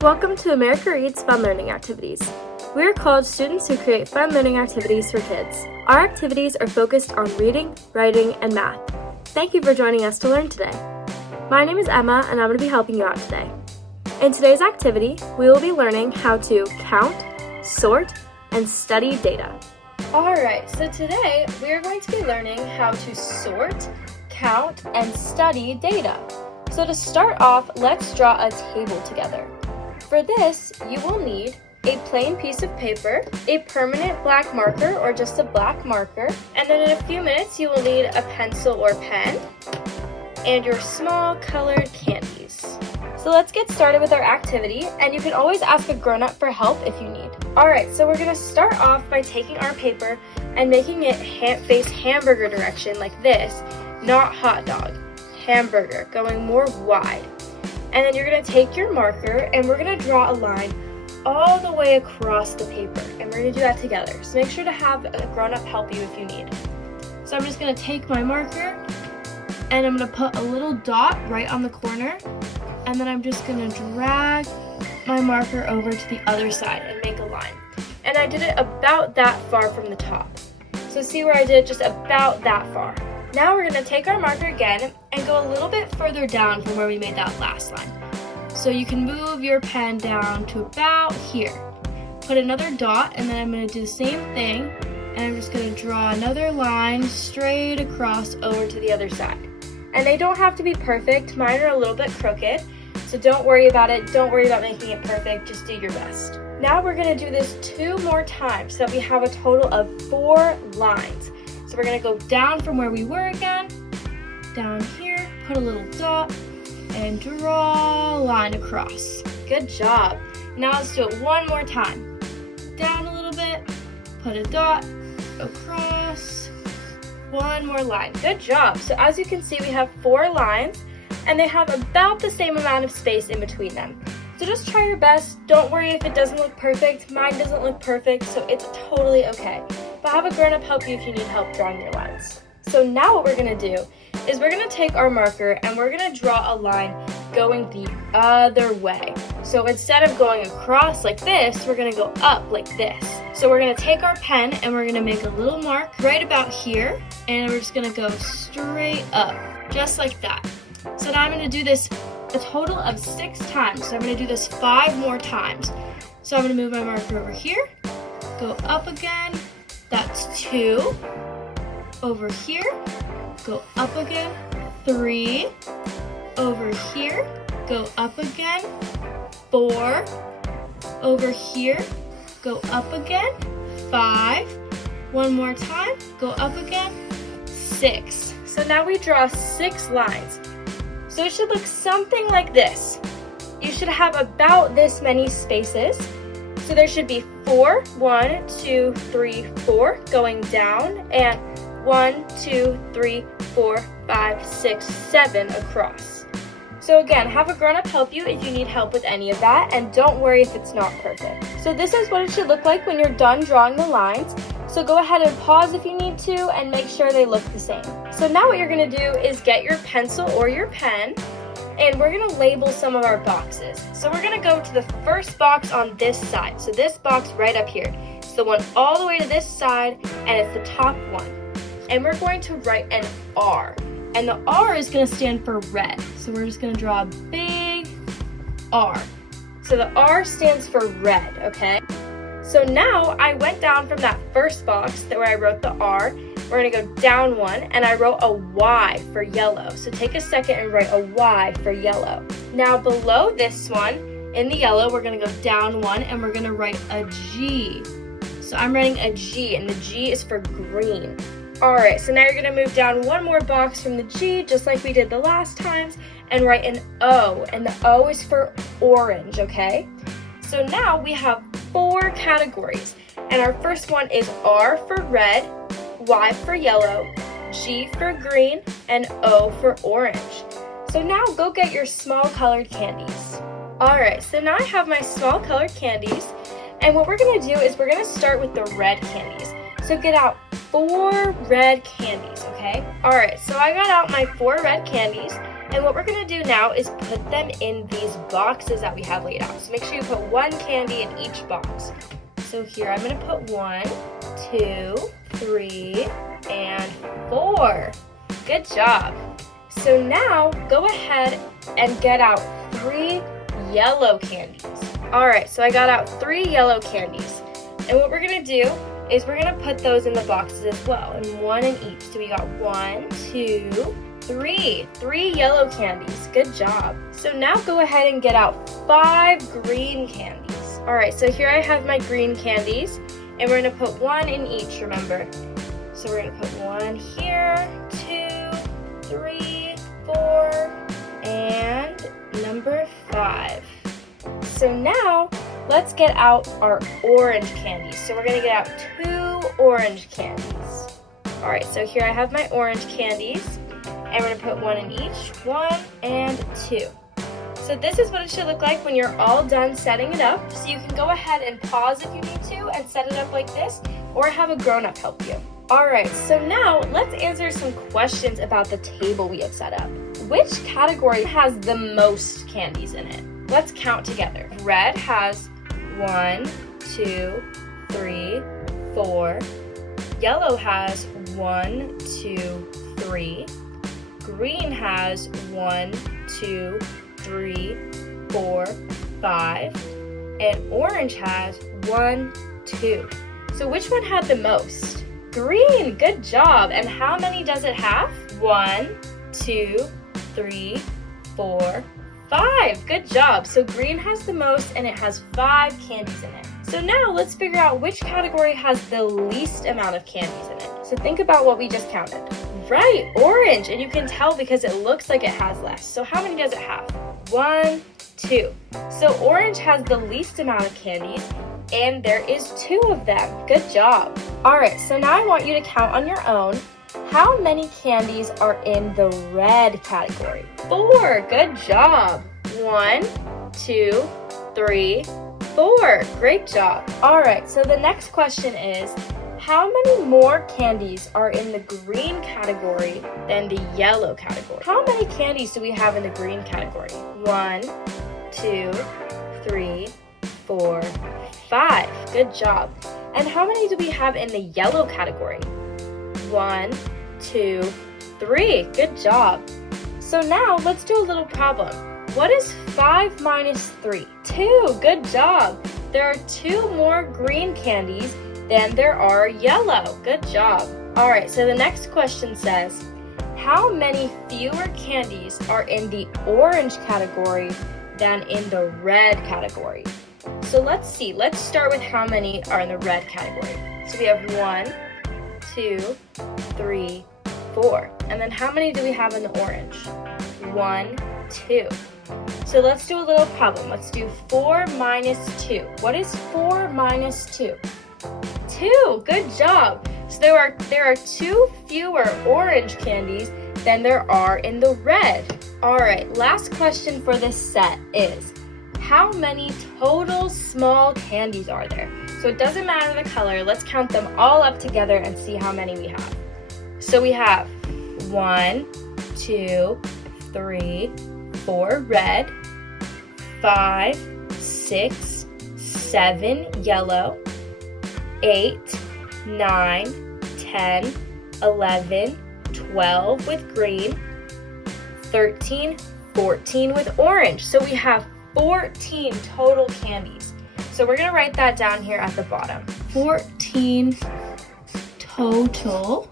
Welcome to America Reads Fun Learning Activities. We are college students who create fun learning activities for kids. Our activities are focused on reading, writing, and math. Thank you for joining us to learn today. My name is Emma, and I'm going to be helping you out today. In today's activity, we will be learning how to count, sort, and study data. Alright, so today we are going to be learning how to sort, count, and study data. So to start off, let's draw a table together. For this, you will need a plain piece of paper, a permanent black marker or just a black marker, and then in a few minutes you will need a pencil or pen, and your small colored candies. So let's get started with our activity, and you can always ask a grown-up for help if you need. Alright, so we're going to start off by taking our paper and making it face hamburger direction like this, not hot dog, hamburger, going more wide. And then you're going to take your marker and we're going to draw a line all the way across the paper, and we're going to do that together. So make sure to have a grown-up help you if you need. So I'm just going to take my marker and I'm going to put a little dot right on the corner, and then I'm just going to drag my marker over to the other side and make a line. And I did it about that far from the top. So see where I did just about that far. Now we're going to take our marker again and go a little bit further down from where we made that last line. So you can move your pen down to about here. Put another dot, and then I'm going to do the same thing, and I'm just going to draw another line straight across over to the other side. And they don't have to be perfect. Mine are a little bit crooked, so don't worry about it. Don't worry about making it perfect. Just do your best. Now we're going to do this 2 more times so that we have a total of 4 lines. So we're going to go down from where we were again, down here, put a little dot, and draw a line across. Good job. Now let's do it 1 more time. Down a little bit, put a dot, across, 1 more line. Good job. So as you can see, we have 4 lines, and they have about the same amount of space in between them. So just try your best. Don't worry if it doesn't look perfect. Mine doesn't look perfect, so it's totally okay. But have a grown-up help you if you need help drawing your lines. So now what we're going to do is we're going to take our marker and we're going to draw a line going the other way. So instead of going across like this, we're going to go up like this. So we're going to take our pen and we're going to make a little mark right about here, and we're just going to go straight up, just like that. So now I'm going to do this a total of 6 times. So I'm going to do this 5 more times. So I'm going to move my marker over here, go up again, that's 2, over here, go up again, 3, over here, go up again, 4, over here, go up again, 5, 1 more time, go up again, 6. So now we draw 6 lines. So it should look something like this. You should have about this many spaces. So there should be 4, 1, 2, 3, 4 going down, and 1, 2, 3, 4, 5, 6, 7 across. So again, have a grown-up help you if you need help with any of that, and don't worry if it's not perfect. So this is what it should look like when you're done drawing the lines. So go ahead and pause if you need to and make sure they look the same. So now what you're going to do is get your pencil or your pen, and we're going to label some of our boxes. So we're going to go to the first box on this side. So this box right up here. It's the one all the way to this side, and it's the top one. And we're going to write an R. And the R is going to stand for red. So we're just going to draw a big R. So the R stands for red, okay? So now I went down from that first box where I wrote the R. We're going to go down 1, and I wrote a Y for yellow. So take a second and write a Y for yellow. Now below this one, in the yellow, we're going to go down 1, and we're going to write a G. So I'm writing a G, and the G is for green. Alright, so now you're going to move down 1 more box from the G, just like we did the last times, and write an O, and the O is for orange, okay? So now we have 4 categories, and our first one is R for red, Y for yellow, G for green, and O for orange. So now go get your small colored candies. Alright, so now I have my small colored candies, and what we're going to do is we're going to start with the red candies. So get out 4 red candies, okay? Alright, so I got out my 4 red candies, And what we're going to do now is put them in these boxes that we have laid out. So make sure you put one candy in each box. So here I'm going to put 1, 2, 3, and 4. Good job. So now go ahead and get out 3 yellow candies. Alright, so I got out 3 yellow candies. And what we're going to do is we're going to put those in the boxes as well, and 1 in each. So we got 1, 2, 3. 3 yellow candies. Good job. So now go ahead and get out 5 green candies. Alright, so here I have my green candies, and we're going to put 1 in each, remember. So we're going to put 1 here, 2, 3, 4, and number 5. So now, let's get out our orange candies. So we're going to get out 2 orange candies. Alright, so here I have my orange candies, and we're going to put 1 in each, 1 and 2. So this is what it should look like when you're all done setting it up. So you can go ahead and pause if you need to and set it up like this, or have a grown-up help you. Alright, so now let's answer some questions about the table we have set up. Which category has the most candies in it? Let's count together. Red has 1, 2, 3, 4. Yellow has 1, 2, 3. Green has 1, 2, 3, 4, 5. And orange has 1, 2. So which one had the most? Green, good job. And how many does it have? 1, 2, 3, 4, 5. Good job. So green has the most, and it has 5 candies in it. So now let's figure out which category has the least amount of candies in it. So think about what we just counted. Right, orange. And you can tell because it looks like it has less. So how many does it have? 1, 2. So orange has the least amount of candies, and there is 2 of them. Good job. Alright, so now I want you to count on your own how many candies are in the red category. 4. Good job. 1, 2, 3, 4. Great job. Alright, so the next question is, how many more candies are in the green category than the yellow category? How many candies do we have in the green category? 1, 2, 3, 4, 5. Good job. And how many do we have in the yellow category? 1, 2, 3. Good job. So now let's do a little problem. What is 5 minus 3? 2. Good job. There are 2 more green candies than there are yellow. Good job. Alright, so the next question says, how many fewer candies are in the orange category than in the red category? So let's see. Let's start with how many are in the red category. So we have 1, 2, 3, 4. And then how many do we have in the orange? 1, 2. So let's do a little problem. Let's do 4 minus 2. What is 4 minus 2? 2. Good job. So there are 2 fewer orange candies than there are in the red. Alright, last question for this set is, how many total small candies are there? So it doesn't matter the color. Let's count them all up together and see how many we have. So we have 1, 2, 3, 4 red, 5, 6, 7 yellow, 8, 9, 10, 11, 12 with green, 13, 14 with orange. So we have 14 total candies. So we're going to write that down here at the bottom. 14 total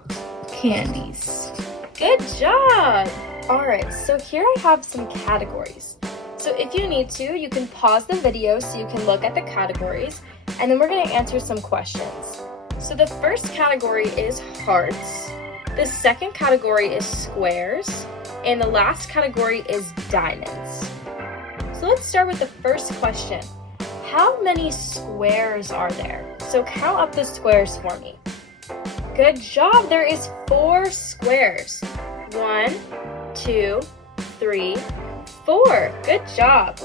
candies. Good job! Alright, so here I have some categories. So if you need to, you can pause the video so you can look at the categories, and then we're going to answer some questions. So the first category is hearts, the second category is squares, and the last category is diamonds. So let's start with the first question. How many squares are there? So count up the squares for me. Good job, there is 4 squares. 1, 2, 3, 4. Good job.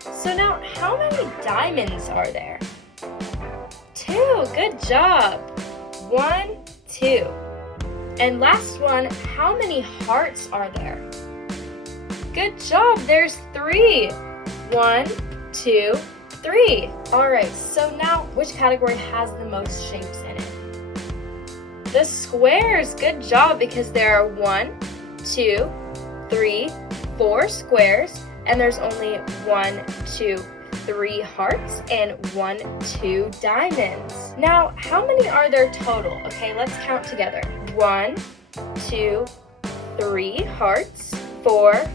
So now, how many diamonds are there? 2. Good job. 1, 2. And last one, how many hearts are there? Good job. There's 3. 1, 2, 3. All right, so now which category has the most shapes in it? The squares. Good job, because there are 1, 2, 3, 4 squares, and there's only 1, 2, 3 hearts and 1, 2 diamonds. Now, how many are there total? Okay, let's count together. 1, 2, 3 hearts, 4,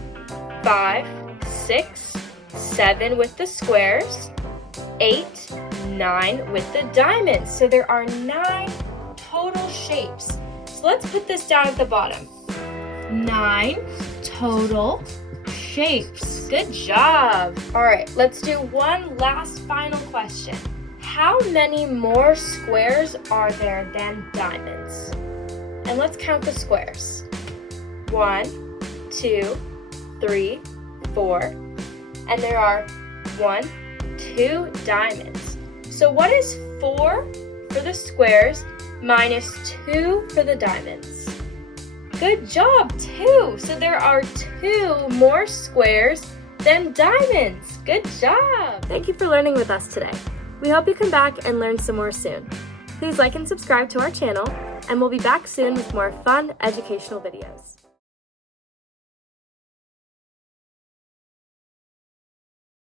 5, 6, 7 with the squares, 8, 9 with the diamonds. So there are 9 total shapes. So let's put this down at the bottom. 9 total shapes. Good job. All right, let's do one last final question. How many more squares are there than diamonds? And let's count the squares. 1, 2, 3, 4, and there are 1, 2 diamonds. So what is 4 for the squares minus 2 for the diamonds? Good job, 2. So there are 2 more squares than diamonds. Good job. Thank you for learning with us today. We hope you come back and learn some more soon. Please like and subscribe to our channel, and we'll be back soon with more fun educational videos.